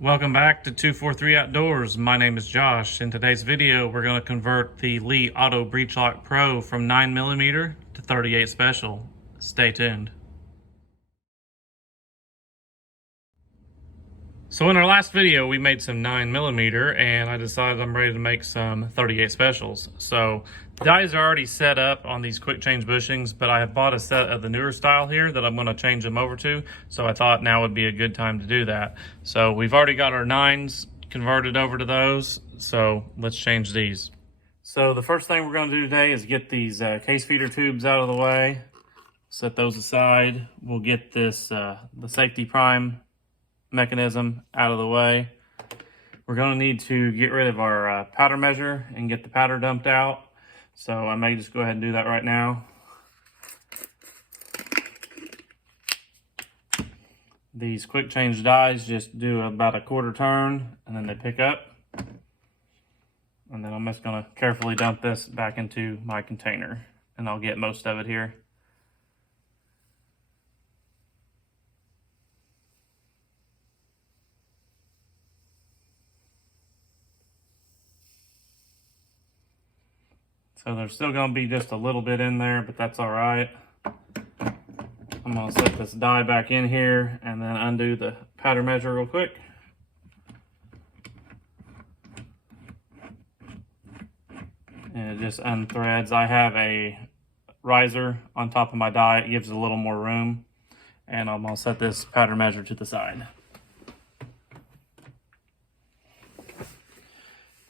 Welcome back to 243 Outdoors. My name is Josh. In today's video, we're going to convert the Lee Auto Breech Lock Pro from 9mm to 38 Special. Stay tuned. So in our last video, we made some 9mm and I decided I'm ready to make some 38 Specials. So the dies are already set up on these quick change bushings, but I have bought a set of the newer style here that I'm going to change them over to. So I thought now would be a good time to do that. So we've already got our 9s converted over to those. So let's change these. So the first thing we're going to do today is get these case feeder tubes out of the way. Set those aside. We'll get this the safety prime mechanism out of the way. We're going to need to get rid of our powder measure and get the powder dumped out. So I may just go ahead and do that right now. These quick change dies just do about a quarter turn and then they pick up. And then I'm just going to carefully dump this back into my container and I'll get most of it here. So there's still going to be just a little bit in there, but that's all right. I'm going to set this die back in here and then undo the powder measure real quick. And it just unthreads. I have a riser on top of my die. It gives it a little more room. And I'm going to set this powder measure to the side.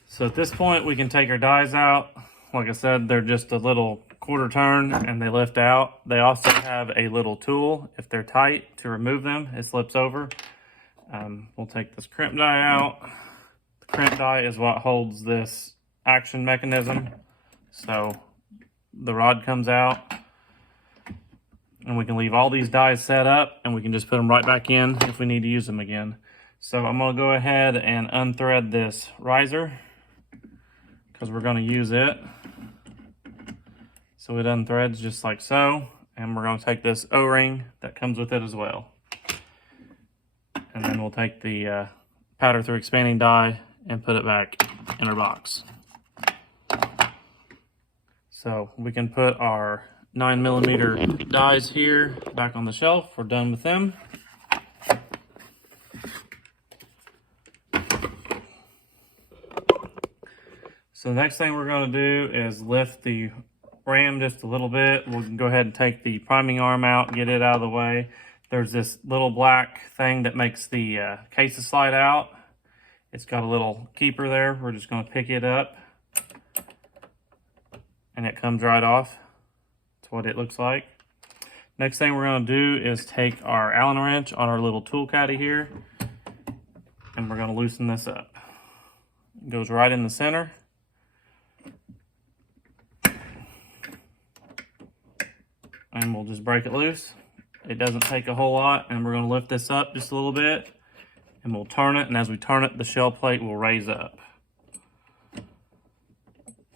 So at this point, we can take our dies out. Like I said, they're just a little quarter turn and they lift out. They also have a little tool, if they're tight, to remove them. It slips over. We'll take this crimp die out. The crimp die is what holds this action mechanism. So the rod comes out and we can leave all these dies set up and we can just put them right back in if we need to use them again. So I'm going to go ahead and unthread this riser because we're going to use it. So it unthreads just like so, and we're going to take this O-ring that comes with it as well. And then we'll take the powder through expanding die and put it back in our box. So we can put our 9mm dies here back on the shelf. We're done with them. So the next thing we're going to do is lift the ram just a little bit. We'll go ahead and take the priming arm out, get it out of the way. There's this little black thing that makes the cases slide out. It's got a little keeper there. We're just going to pick it up and it comes right off. That's what it looks like. Next thing we're going to do is take our Allen wrench on our little tool caddy here and we're going to loosen this up. It goes right in the center. And we'll just break it loose. It doesn't take a whole lot, and we're going to lift this up just a little bit and we'll turn it, and as we turn it, the shell plate will raise up.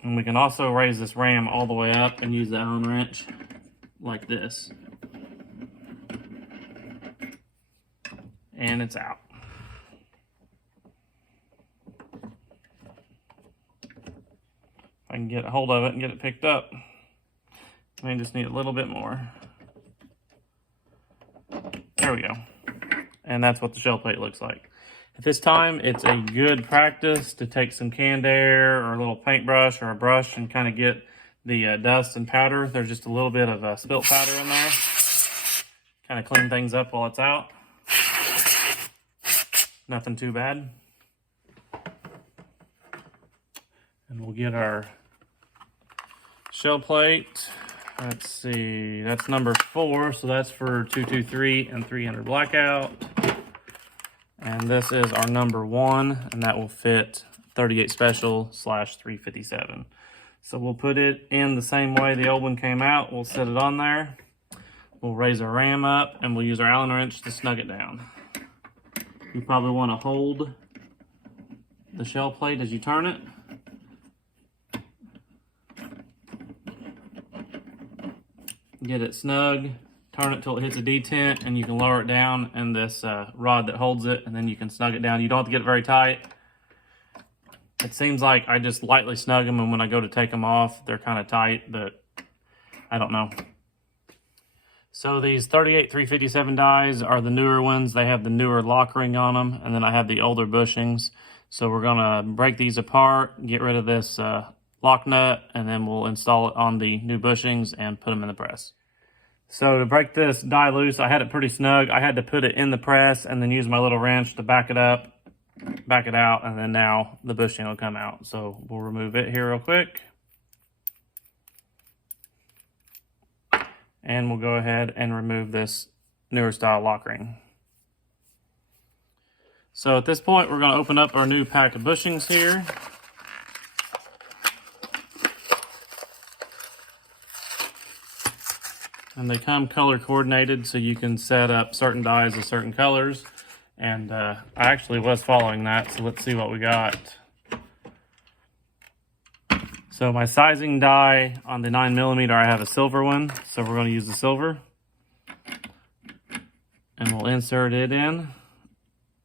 And we can also raise this ram all the way up and use the Allen wrench like this. And it's out. If I can get a hold of it and get it picked up. I just need a little bit more. There we go. And that's what the shell plate looks like. At this time, it's a good practice to take some canned air or a little paintbrush or a brush and kind of get the dust and powder. There's just a little bit of spilt powder in there. Kind of clean things up while it's out. Nothing too bad. And we'll get our shell plate. Let's see, that's number 4, so that's for 223 and 300 blackout. And this is our number 1, and that will fit 38 Special / 357. So we'll put it in the same way the old one came out. We'll set it on there. We'll raise our ram up, and we'll use our Allen wrench to snug it down. You probably want to hold the shell plate as you turn it. Get it snug turn it till it hits a detent, and you can lower it down and this rod that holds it, and then you can snug it down. You don't have to get it very tight. It seems like I just lightly snug them, and when I go to take them off, they're kind of tight, but I don't know. So these 38 357 dies are the newer ones. They have the newer lock ring on them, and then I have the older bushings. So we're gonna break these apart, get rid of this lock nut, and then we'll install it on the new bushings and put them in the press. So to break this die loose, I had it pretty snug. I had to put it in the press and then use my little wrench to back it up, back it out, and then now the bushing will come out. So we'll remove it here real quick. And we'll go ahead and remove this newer style lock ring. So at this point, we're gonna open up our new pack of bushings here. And they come color coordinated, so you can set up certain dies of certain colors. And I actually was following that, so let's see what we got. So my sizing die on the 9mm, I have a silver one, so we're going to use the silver. And we'll insert it in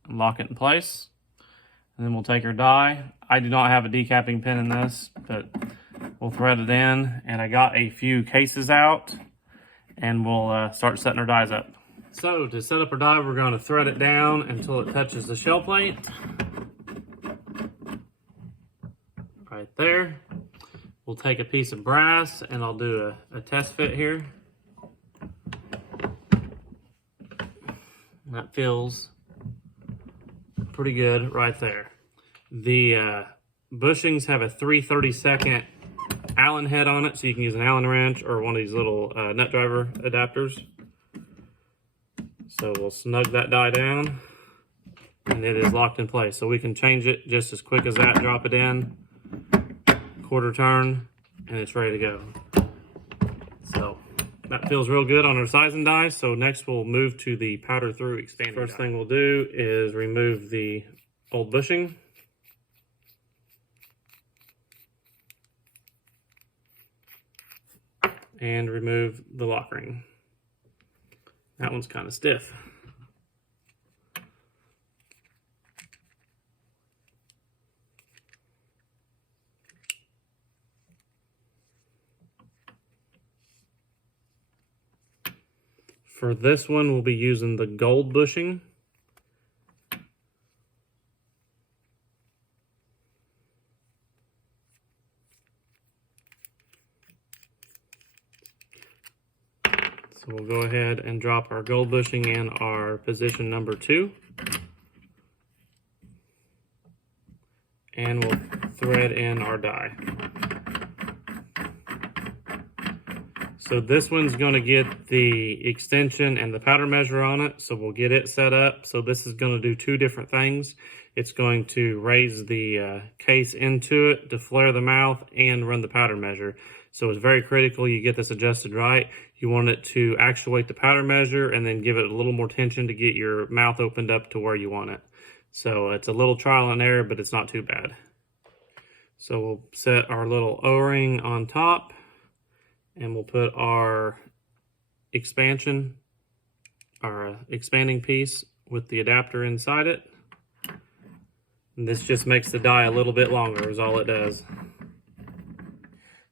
and lock it in place. And then we'll take our die. I do not have a decapping pin in this, but we'll thread it in. And I got a few cases out, and we'll start setting our dies up. So to set up our die, we're going to thread it down until it touches the shell plate. Right there. We'll take a piece of brass, and I'll do a test fit here. That feels pretty good right there. The bushings have a 3/32 Allen head on it, so you can use an Allen wrench or one of these little nut driver adapters. So we'll snug that die down, and it is locked in place. So we can change it just as quick as that, drop it in, quarter turn, and it's ready to go. So that feels real good on our sizing die. So next we'll move to the powder through expanding die. First thing we'll do is remove the old bushing. And remove the lock ring. That one's kind of stiff. For this one, we'll be using the gold bushing. So we'll go ahead and drop our gold bushing in our position number 2. And we'll thread in our die. So this one's going to get the extension and the powder measure on it, so we'll get it set up. So this is going to do 2 different things. It's going to raise the case into it to flare the mouth and run the powder measure. So it's very critical you get this adjusted right. You want it to actuate the powder measure and then give it a little more tension to get your mouth opened up to where you want it. So it's a little trial and error, but it's not too bad. So we'll set our little O-ring on top, and we'll put our expanding piece with the adapter inside it. And this just makes the die a little bit longer is all it does.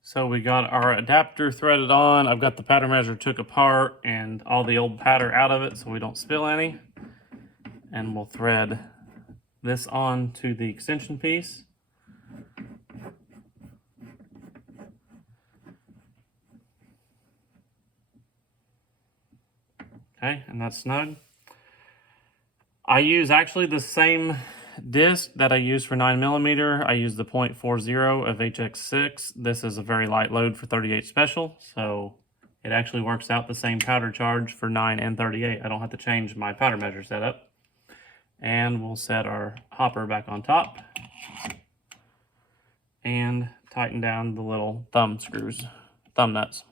So we got our adapter threaded on. I've got the powder measure took apart and all the old powder out of it so we don't spill any. And we'll thread this on to the extension piece. Okay, and that's snug. I use actually the same disc that I use for 9mm. I use the .40 of HX6. This is a very light load for 38 special, so it actually works out the same powder charge for 9 and 38. I don't have to change my powder measure setup. And we'll set our hopper back on top and tighten down the little thumb nuts.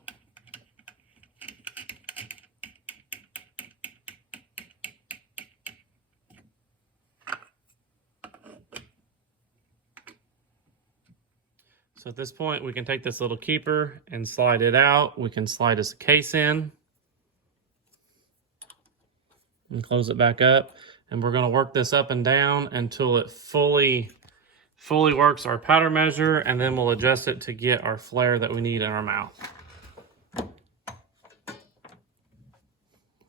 So at this point, we can take this little keeper and slide it out. We can slide this case in. and close it back up. And we're gonna work this up and down until it fully works our powder measure, and then we'll adjust it to get our flare that we need in our mouth.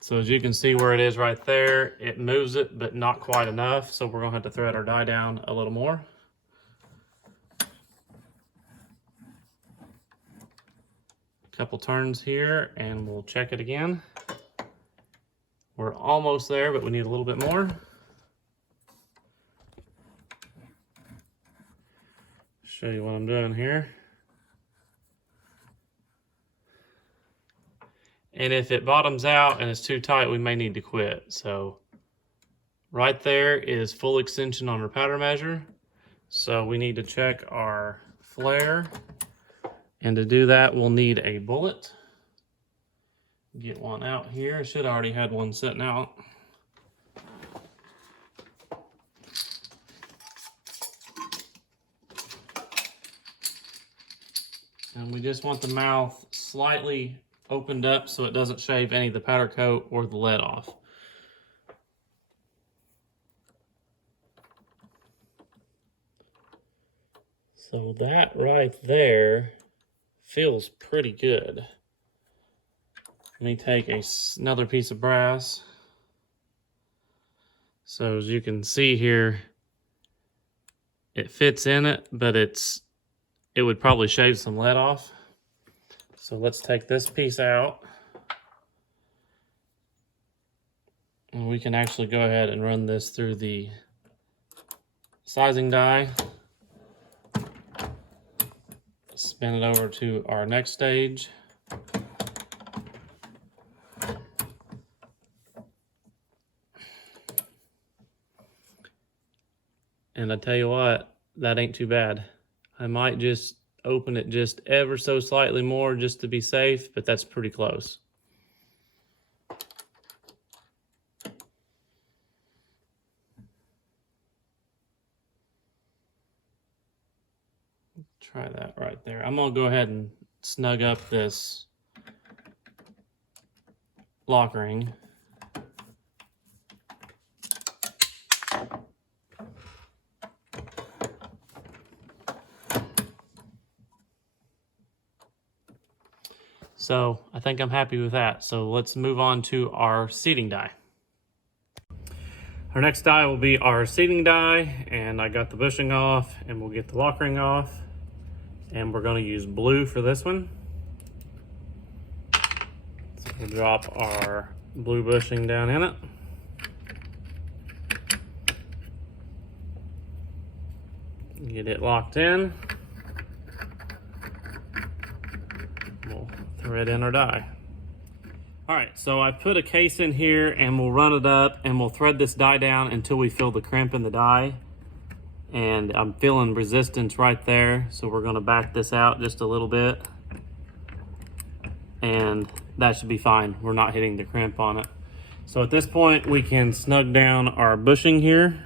So as you can see where it is right there, it moves it, but not quite enough. So we're gonna have to thread our die down a little more. A couple turns here and we'll check it again. We're almost there, but we need a little bit more. Show you what I'm doing here. And if it bottoms out and it's too tight, we may need to quit. So right there is full extension on our powder measure. So we need to check our flare. And to do that, we'll need a bullet. Get one out here. I should have already had one sitting out. And we just want the mouth slightly opened up so it doesn't shave any of the powder coat or the lead off. So that right there feels pretty good. Let me take another piece of brass. So as you can see here, it fits in it, but it would probably shave some lead off. So let's take this piece out. And we can actually go ahead and run this through the sizing die. Spin it over to our next stage. And I tell you what, that ain't too bad. I might just open it just ever so slightly more just to be safe, but that's pretty close. Try that right there. I'm gonna go ahead and snug up this lock ring. So I think I'm happy with that. So let's move on to our seating die. Our next die will be our seating die, and I got the bushing off, and we'll get the lock ring off. And we're going to use blue for this one. So we'll drop our blue bushing down in it. Get it locked in. We'll thread in our die. All right, so I put a case in here and we'll run it up and we'll thread this die down until we feel the crimp in the die. And I'm feeling resistance right there, so we're gonna back this out just a little bit. And that should be fine. We're not hitting the crimp on it. So at this point, we can snug down our bushing here.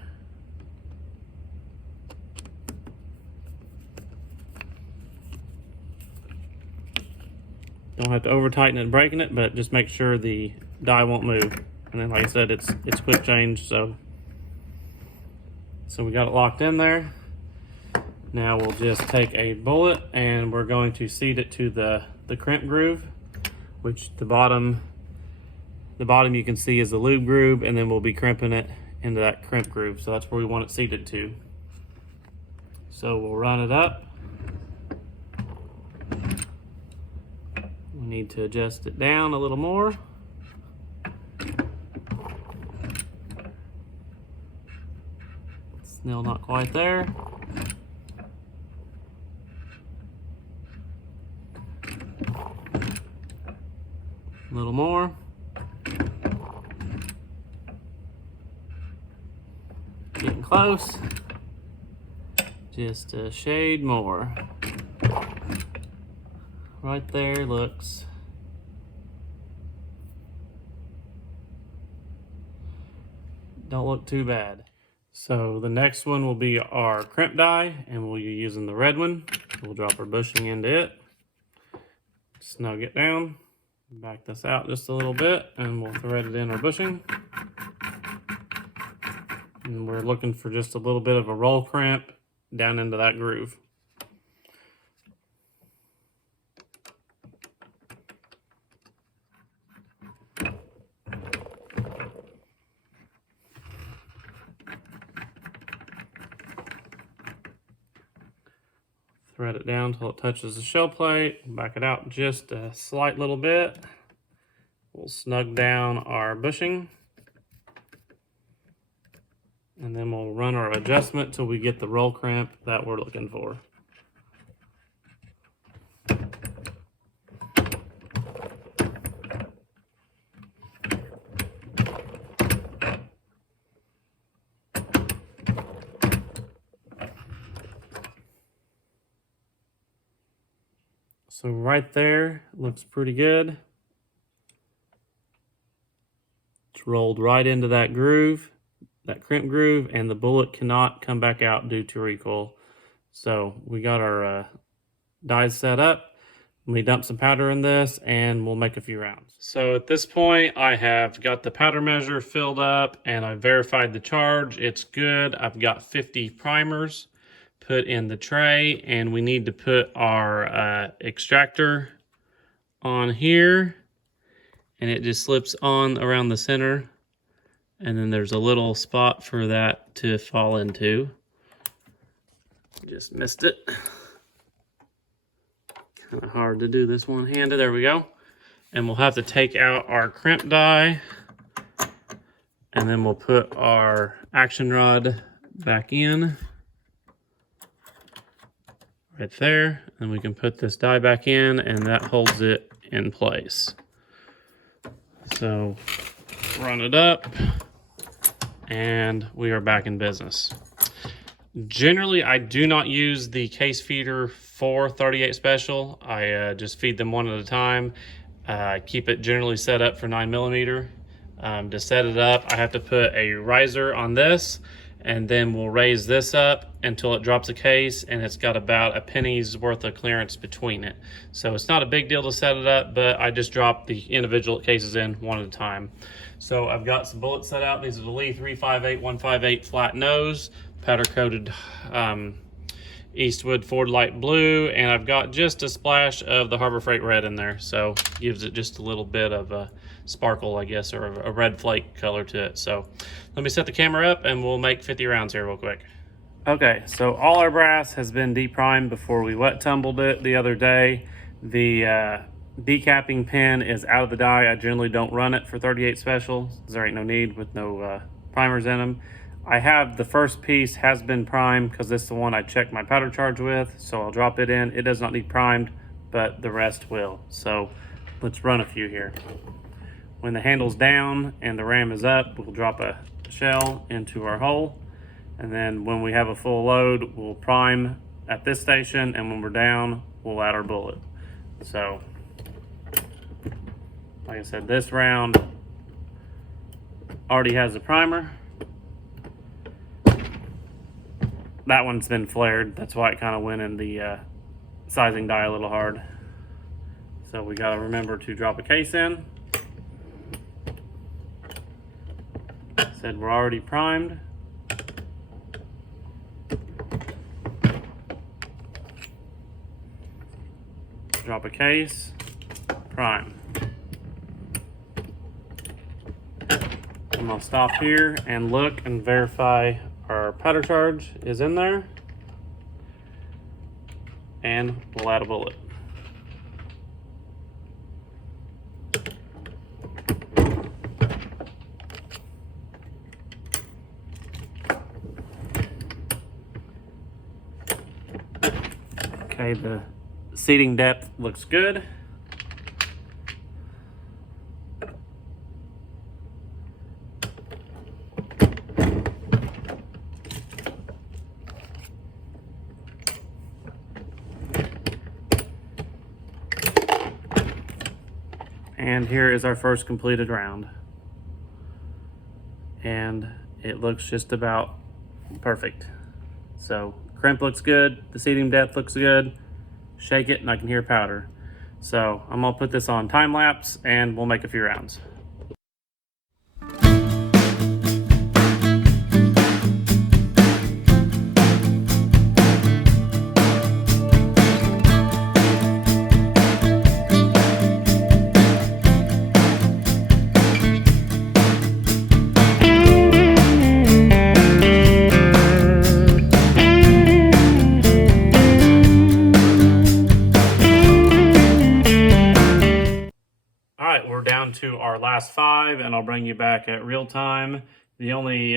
Don't have to over tighten it and breaking it, but just make sure the die won't move. And then like I said, it's quick change, so we got it locked in there. Now we'll just take a bullet and we're going to seat it to the crimp groove, which the bottom you can see is the lube groove, and then we'll be crimping it into that crimp groove. So that's where we want it seated to. So we'll run it up. We need to adjust it down a little more. Still not quite there. A little more. Getting close. Just a shade more. Right there looks don't look too bad. So the next one will be our crimp die, and we'll be using the red one. We'll drop our bushing into it, snug it down, back this out just a little bit, and we'll thread it in our bushing. And we're looking for just a little bit of a roll crimp down into that groove. Thread it down until it touches the shell plate. Back it out just a slight little bit. We'll snug down our bushing. And then we'll run our adjustment till we get the roll crimp that we're looking for. So right there, looks pretty good. It's rolled right into that groove, that crimp groove, and the bullet cannot come back out due to recoil. So we got our dies set up. Let me dump some powder in this and we'll make a few rounds. So at this point, I have got the powder measure filled up and I verified the charge. It's good. I've got 50 primers put in the tray, and we need to put our extractor on here, and it just slips on around the center, and then there's a little spot for that to fall into. Just missed it. Kind of hard to do this one-handed. There we go. And we'll have to take out our crimp die, and then we'll put our action rod back in right there, and we can put this die back in, and that holds it in place. So run it up, and we are back in business. Generally, I do not use the case feeder for 38 special. I just feed them one at a time. Keep it generally set up for 9mm. To set it up, I have to put a riser on this, and then we'll raise this up until it drops a case, and it's got about a penny's worth of clearance between it. So it's not a big deal to set it up, but I just drop the individual cases in one at a time. So I've got some bullets set out. These are the Lee 358 158 flat nose, powder coated Eastwood Ford light blue, and I've got just a splash of the Harbor Freight red in there, so gives it just a little bit of a sparkle, I guess, or a red flake color to it. So let me set the camera up and we'll make 50 rounds here real quick. Okay, so all our brass has been deprimed before we wet tumbled it the other day. The decapping pin is out of the die. I generally don't run it for 38 special. There ain't no need with no primers in them. I have the first piece has been primed because this is the one I checked my powder charge with, so I'll drop it in. It does not need primed, but the rest will. So let's run a few here. When the handle's down and the ram is up, we'll drop a shell into our hole. And then when we have a full load, we'll prime at this station, and when we're down, we'll add our bullet. So, like I said, this round already has a primer. That one's been flared. That's why it kind of went in the sizing die a little hard. So we got to remember to drop a case in. Said we're already primed. Drop a case, prime. And I'll stop here and look and verify our powder charge is in there, and we'll add a bullet. Okay, the seating depth looks good. And here is our first completed round. And it looks just about perfect. So crimp looks good, the seating depth looks good. Shake it and I can hear powder. So I'm gonna put this on time lapse and we'll make a few rounds. live and I'll bring you back at real time. The only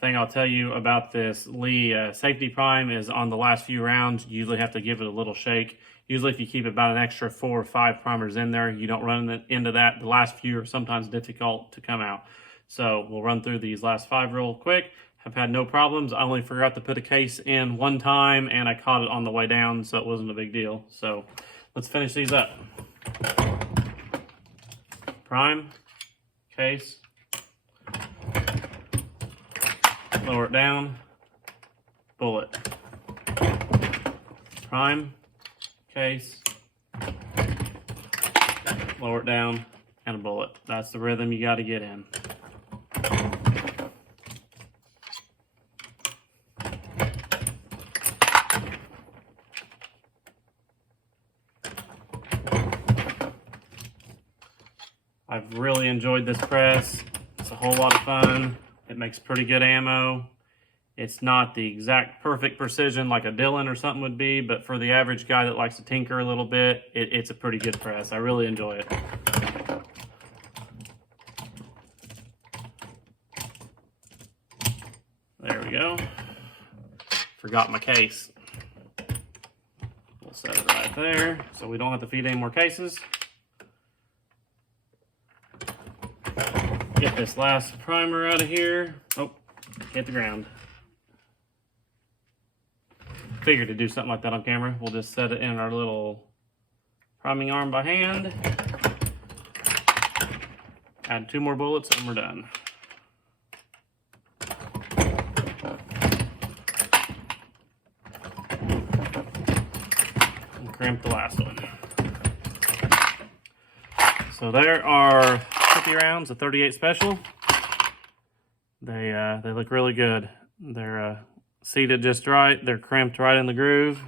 thing I'll tell you about this Lee safety prime is on the last few rounds, you usually have to give it a little shake. Usually if you keep about an extra 4 or 5 primers in there, you don't run into that. The last few are sometimes difficult to come out. So we'll run through these last 5 real quick. Have had no problems. I only forgot to put a case in one time and I caught it on the way down, so it wasn't a big deal. So let's finish these up. Prime, case, lower it down, bullet. Prime, case, lower it down, and a bullet. That's the rhythm you got to get in. I've really enjoyed this press. It's a whole lot of fun. It makes pretty good ammo. It's not the exact perfect precision like a Dillon or something would be, but for the average guy that likes to tinker a little bit, it's a pretty good press. I really enjoy it. There we go. Forgot my case. We'll set it right there so we don't have to feed any more cases. Get this last primer out of here. Oh, hit the ground. Figured to do something like that on camera. We'll just set it in our little priming arm by hand. Add 2 more bullets and we're done. And crimp the last one. So there are 50 rounds of 38 special. They look really good. They're seated just right. They're crimped right in the groove.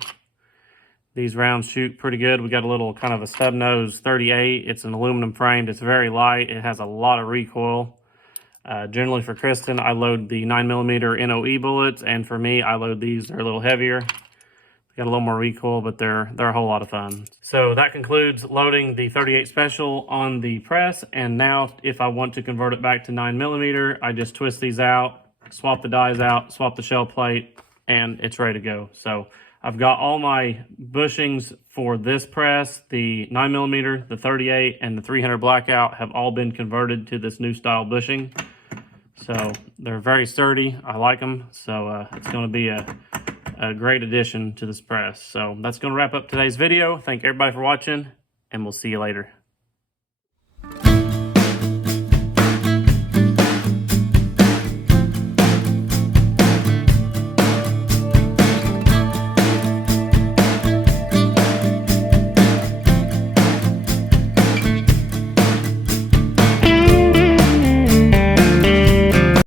These rounds shoot pretty good. We got a little kind of a stub nose 38. It's an aluminum framed. It's very light. It has a lot of recoil. Generally for Kristen, I load the 9mm NOE bullets, and for me, I load these. They're a little heavier. Got a little more recoil, but they're a whole lot of fun. So that concludes loading the 38 special on the press. And now if I want to convert it back to 9mm, I just twist these out, swap the dies out, swap the shell plate, and it's ready to go. So I've got all my bushings for this press. The 9mm, the 38, and the 300 blackout have all been converted to this new style bushing. So they're very sturdy. I like them. So it's going to be a great addition to this press. So that's going to wrap up today's video. Thank everybody for watching, and we'll see you later.